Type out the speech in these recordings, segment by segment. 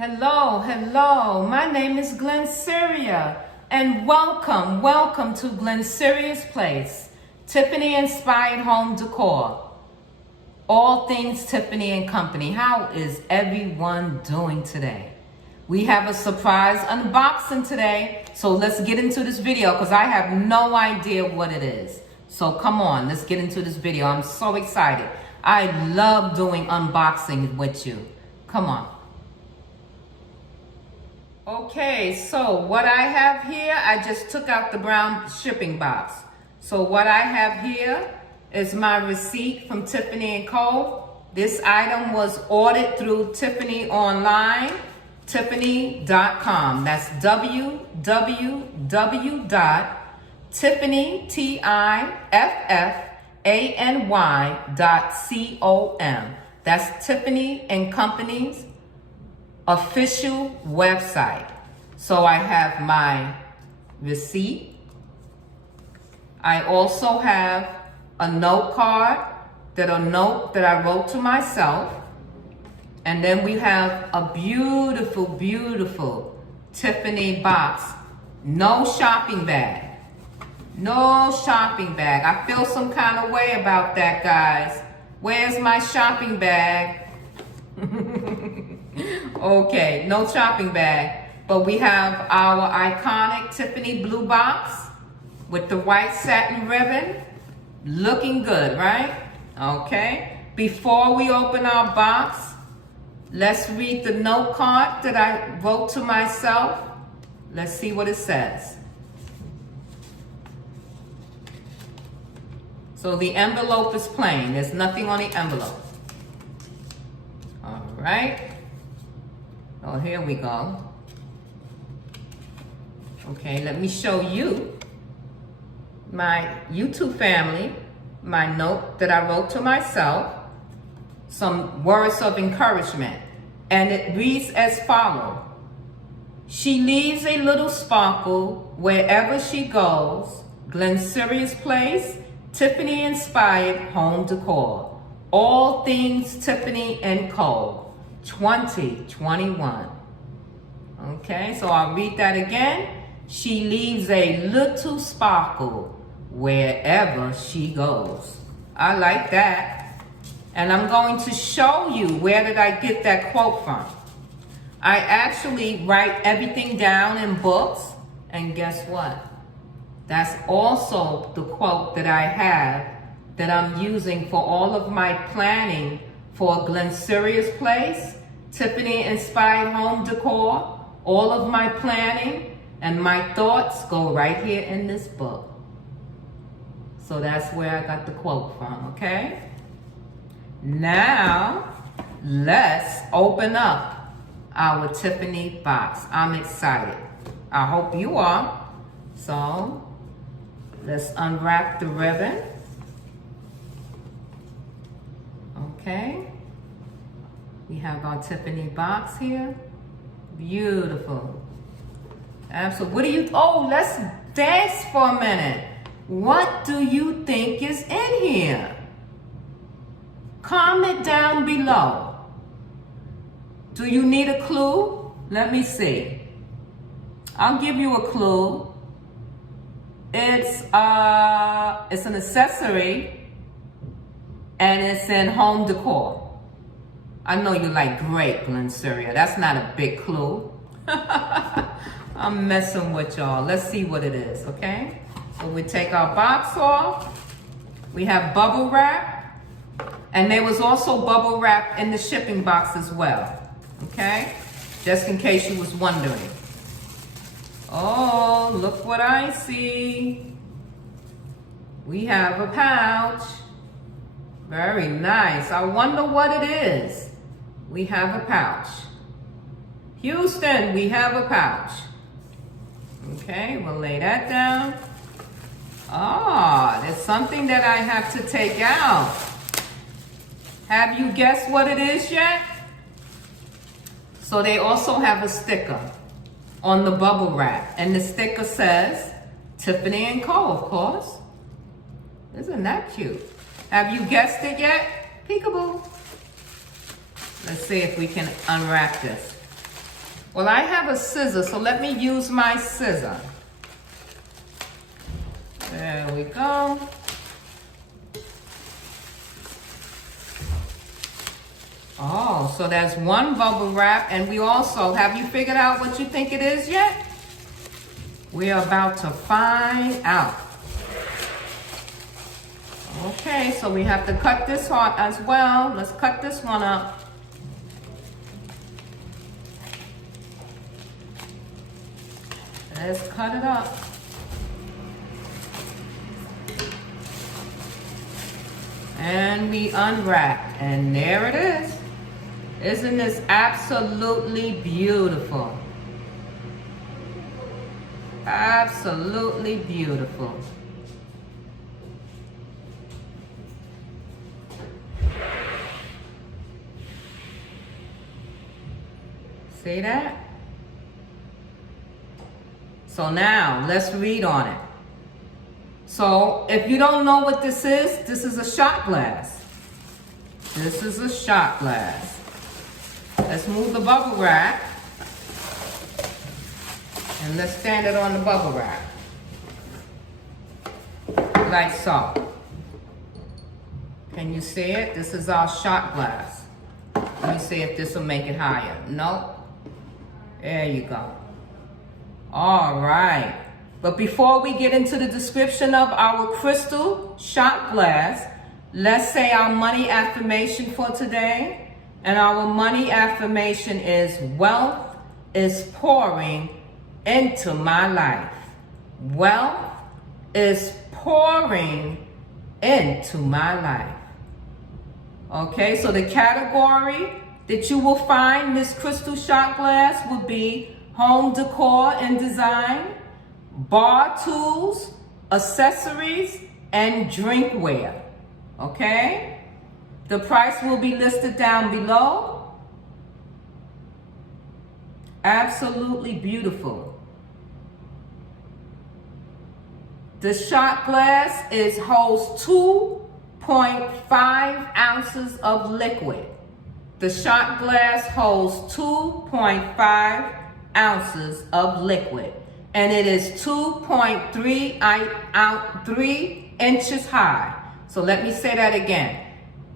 Hello, my name is Glennceria, and welcome to Glennceria's Place, Tiffany inspired home decor. All things Tiffany and Company. How is everyone doing today? We have a surprise unboxing today, so let's get into this video because I have no idea what it is. So come on, let's get into this video. I'm so excited. I love doing unboxing with you. Come on. Okay, so what I have here, I just took out the brown shipping box. So what I have here is my receipt from Tiffany Co. This item was ordered through Tiffany online, Tiffany.com. That's www.tiffany.com. That's Tiffany and Company's official website. So I have my receipt. I also have a note card that I wrote to myself. And then we have a beautiful Tiffany box. No shopping bag. No shopping bag. I feel some kind of way about that, guys. Where's my shopping bag? Okay, no shopping bag. But we have our iconic Tiffany blue box with the white satin ribbon. Looking good, right? Okay. Before we open our box, let's read the note card that I wrote to myself. Let's see what it says. So the envelope is plain. There's nothing on the envelope. All right. Oh, here we go. Okay, let me show you my YouTube family, my note that I wrote to myself, some words of encouragement. And it reads as follows. She leaves a little sparkle wherever she goes. Glennceria's Place, Tiffany inspired home decor. All things Tiffany and Co. 2021. Okay, so I'll read that again. She leaves a little sparkle wherever she goes. I like that. And I'm going to show you where did I get that quote from. I actually write everything down in books, and guess what? That's also the quote that I have that I'm using for all of my planning for Glennceria's Place, Tiffany inspired home decor. All of my planning and my thoughts go right here in this book. So that's where I got the quote from, okay? Now, let's open up our Tiffany box. I'm excited. I hope you are. So, let's unwrap the ribbon. Okay. We have our Tiffany box here. Beautiful. Absolutely. What do you, let's dance for a minute. What do you think is in here? Comment down below. Do you need a clue? Let me see. I'll give you a clue. It's an accessory and it's in home decor. I know you like grape, Glennceria. That's not a big clue. I'm messing with y'all. Let's see what it is, okay? So we take our box off. We have bubble wrap. And there was also bubble wrap in the shipping box as well, okay? Just in case you was wondering. Oh, look what I see. We have a pouch. Very nice. I wonder what it is. We have a pouch. Houston, we have a pouch. Okay, we'll lay that down. Ah, there's something that I have to take out. Have you guessed what it is yet? So they also have a sticker on the bubble wrap. And the sticker says, Tiffany Co, of course. Isn't that cute? Have you guessed it yet? Peekaboo. Let's see if we can unwrap this. Well, I have a scissor, so let me use my scissor. There we go. Oh, so there's one bubble wrap, and we also, have you figured out what you think it is yet? We're about to find out. Okay, so we have to cut this part as well. Let's cut this one up. Let's cut it up. And we unwrap, and there it is. Isn't this absolutely beautiful? Absolutely beautiful. See that? So now, let's read on it. So, if you don't know what this is a shot glass. This is a shot glass. Let's move the bubble wrap. And let's stand it on the bubble wrap. Like so. Can you see it? This is our shot glass. Let me see if this will make it higher. Nope. There you go. All right. But before we get into the description of our crystal shot glass, let's say our money affirmation for today. And our money affirmation is, wealth is pouring into my life. Wealth is pouring into my life. Okay, so the category that you will find this crystal shot glass will be home decor and design, bar tools, accessories, and drinkware. Okay? The price will be listed down below. Absolutely beautiful. The shot glass holds 2.5 ounces of liquid. The shot glass holds 2.5 ounces of liquid. And it is 2.3 inches high. So let me say that again.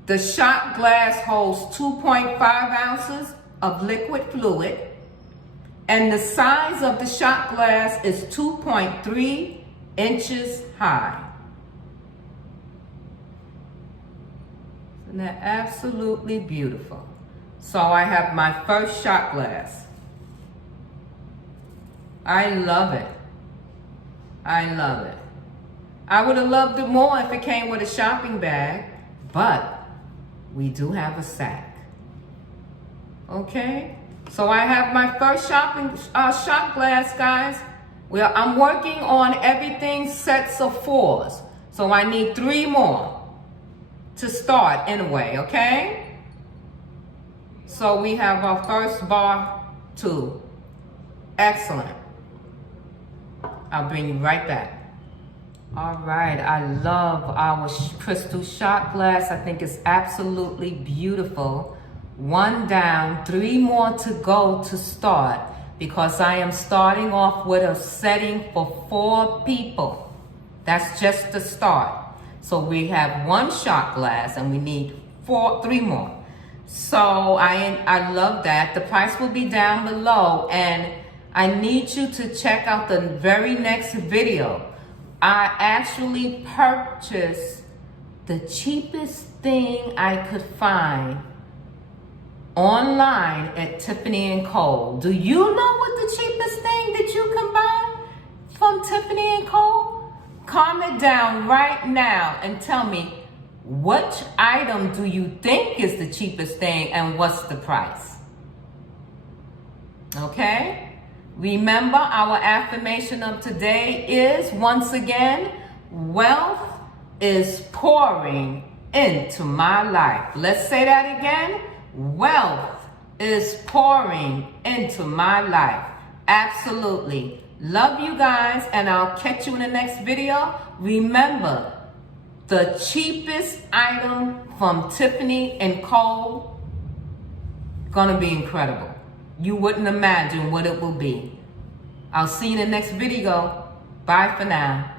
The shot glass holds 2.5 ounces of liquid fluid, and the size of the shot glass is 2.3 inches high. Isn't that absolutely beautiful? So I have my first shot glass. I love it. I love it. I would have loved it more if it came with a shopping bag, but we do have a sack. Okay? So I have my first shot glass, guys. I'm working on everything sets of 4s. So I need 3 more to start anyway, okay? So we have our first bar tool. Excellent. I'll bring you right back. All right, I love our crystal shot glass. I think it's absolutely beautiful. 1 down, 3 more to go to start, because I am starting off with a setting for 4 people. That's just the start. So we have 1 shot glass and we need 3 more. So I love that. The price will be down below, and I need you to check out the very next video. I actually purchased the cheapest thing I could find online at Tiffany Co. Do you know what the cheapest thing that you can buy from Tiffany Co? Comment down right now and tell me, which item do you think is the cheapest thing and what's the price? Okay? Remember, our affirmation of today is, once again, wealth is pouring into my life. Let's say that again. Wealth is pouring into my life. Absolutely. Love you guys, and I'll catch you in the next video. Remember, the cheapest item from Tiffany & Co. gonna be incredible. you wouldn't imagine what it will be. I'll see you in the next video. Bye for now.